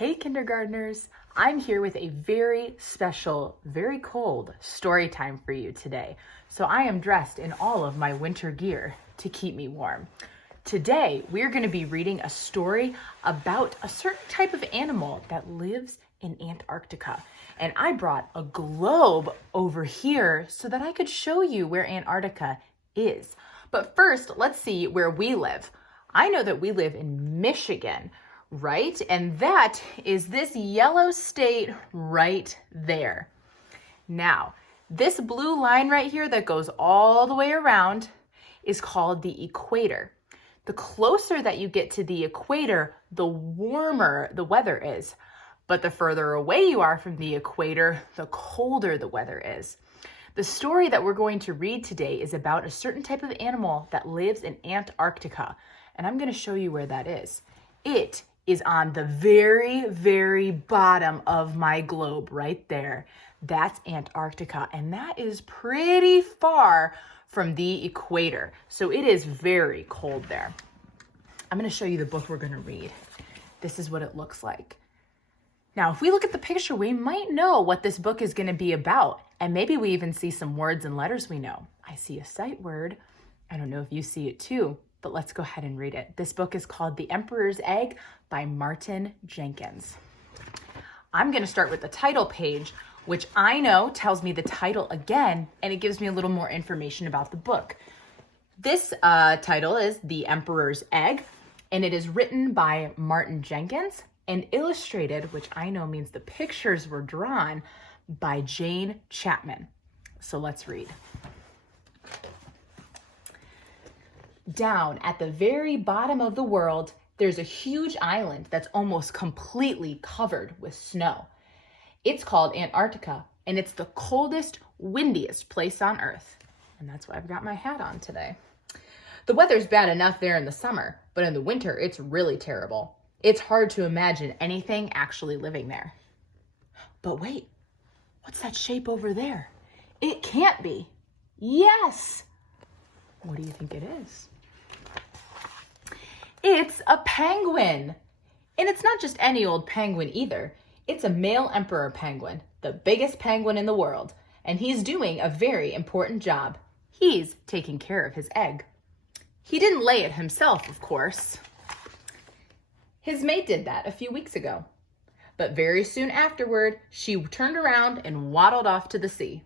Hey kindergartners, I'm here with a very special, very cold story time for you today. So I am dressed in all of my winter gear to keep me warm. Today, we're going to be reading a story about a certain type of animal that lives in Antarctica. And I brought a globe over here so that I could show you where Antarctica is. But first, let's see where we live. I know that we live in Michigan, right? And that is this yellow state right there. Now, this blue line right here that goes all the way around is called the equator. The closer that you get to the equator, the warmer the weather is. But the further away you are from the equator, the colder the weather is. The story that we're going to read today is about a certain type of animal that lives in Antarctica. And I'm going to show you where that is. It is on the very, very bottom of my globe right there. That's Antarctica, and that is pretty far from the equator. So it is very cold there. I'm going to show you the book we're going to read. This is what it looks like. Now, if we look at the picture, we might know what this book is going to be about, and maybe we even see some words and letters we know. I see a sight word. I don't know if you see it too, but let's go ahead and read it. This book is called The Emperor's Egg by Martin Jenkins. I'm going to start with the title page, which I know tells me the title again, and it gives me a little more information about the book. This title is The Emperor's Egg, and it is written by Martin Jenkins and illustrated, which I know means the pictures were drawn, by Jane Chapman. So let's read. Down at the very bottom of the world, there's a huge island that's almost completely covered with snow. It's called Antarctica, and it's the coldest, windiest place on Earth. And that's why I've got my hat on today. The weather's bad enough there in the summer, but in the winter, it's really terrible. It's hard to imagine anything actually living there. But wait, what's that shape over there? It can't be. Yes! What do you think it is? It's a penguin. And it's not just any old penguin either. It's a male emperor penguin, the biggest penguin in the world. And he's doing a very important job. He's taking care of his egg. He didn't lay it himself, of course. His mate did that a few weeks ago. But very soon afterward, she turned around and waddled off to the sea.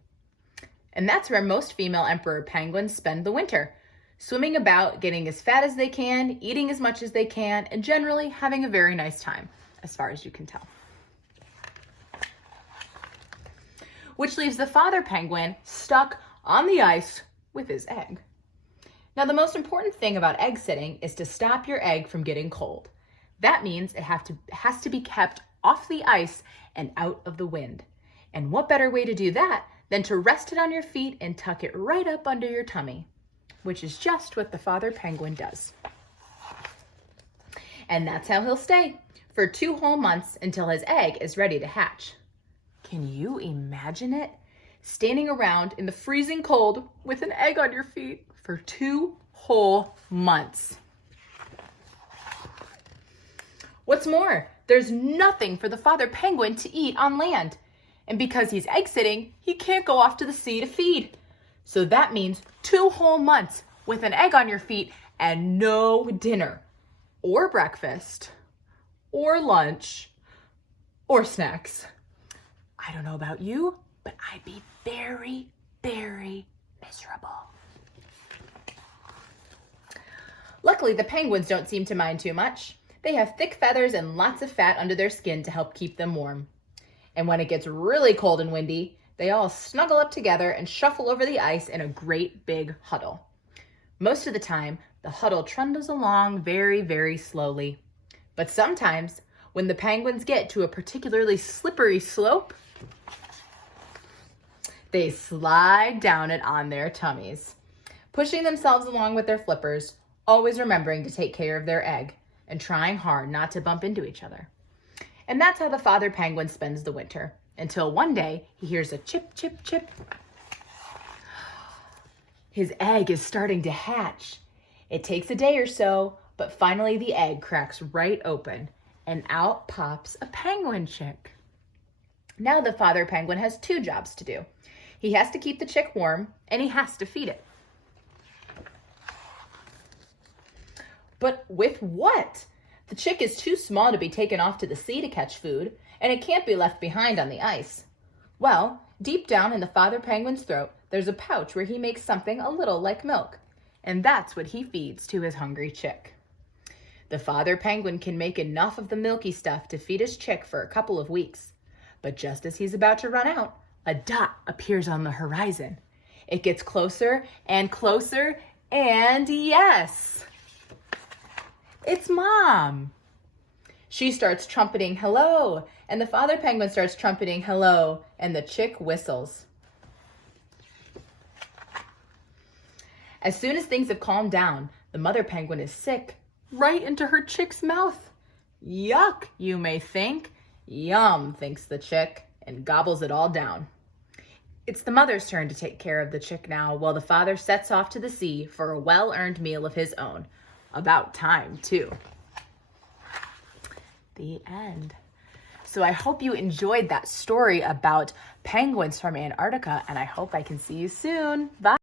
And that's where most female emperor penguins spend the winter, swimming about, getting as fat as they can, eating as much as they can, and generally having a very nice time, as far as you can tell. Which leaves the father penguin stuck on the ice with his egg. Now, the most important thing about egg sitting is to stop your egg from getting cold. That means it has to be kept off the ice and out of the wind. And what better way to do that than to rest it on your feet and tuck it right up under your tummy, which is just what the father penguin does. And that's how he'll stay for 2 whole months until his egg is ready to hatch. Can you imagine it? Standing around in the freezing cold with an egg on your feet for 2 whole months. What's more, there's nothing for the father penguin to eat on land. And because he's egg sitting, he can't go off to the sea to feed. So that means 2 whole months with an egg on your feet and no dinner or breakfast or lunch or snacks. I don't know about you, but I'd be very, very miserable. Luckily, the penguins don't seem to mind too much. They have thick feathers and lots of fat under their skin to help keep them warm. And when it gets really cold and windy, they all snuggle up together and shuffle over the ice in a great big huddle. Most of the time, the huddle trundles along very, very slowly. But sometimes, when the penguins get to a particularly slippery slope, they slide down it on their tummies, pushing themselves along with their flippers, always remembering to take care of their egg and trying hard not to bump into each other. And that's how the father penguin spends the winter, until one day he hears a chip, chip, chip. His egg is starting to hatch. It takes a day or so, but finally the egg cracks right open, and out pops a penguin chick. Now the father penguin has two jobs to do. He has to keep the chick warm, and he has to feed it. But with what? The chick is too small to be taken off to the sea to catch food, and it can't be left behind on the ice. Well, deep down in the father penguin's throat, there's a pouch where he makes something a little like milk, and that's what he feeds to his hungry chick. The father penguin can make enough of the milky stuff to feed his chick for a couple of weeks. But just as he's about to run out, a dot appears on the horizon. It gets closer and closer, and yes, it's Mom. She starts trumpeting hello, and the father penguin starts trumpeting hello, and the chick whistles. As soon as things have calmed down, the mother penguin is sick, right into her chick's mouth. Yuck, you may think. Yum, thinks the chick, and gobbles it all down. It's the mother's turn to take care of the chick now, while the father sets off to the sea for a well-earned meal of his own. About time, too. The end. So I hope you enjoyed that story about penguins from Antarctica, and I hope I can see you soon. Bye.